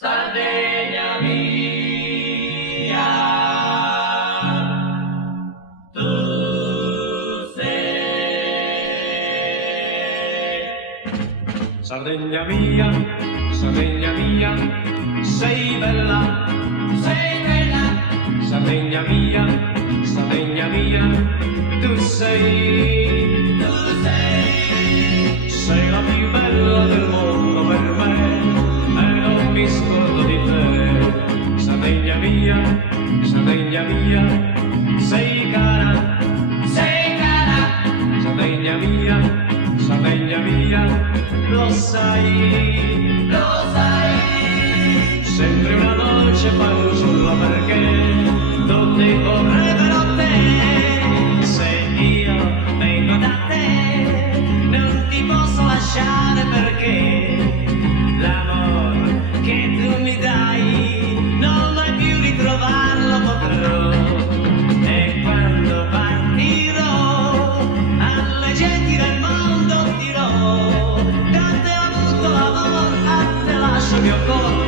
Sardegna mia, tu sei. Sardegna mia, Sardegna mia, sei bella, Sei bella, Sardegna mia, Sardegna mia, tu sei, tu sei. sei la più bella del mondo per me e non mi scordo di te. Sardegna mia, Sardegna mia, sei cara, Sei cara, Sardegna mia, Sardegna mia, lo sai. lo sai. Sembri una dolce fanciulla perché tutti vorrebbero te. Se io vengo da te non ti posso lasciare perché l'amore che tu mi dai non mai più ritrovarlo potrò. E quando partirò alle genti del mondo dirò: quanto ho avuto l'amore, a te lascio il mio cuore.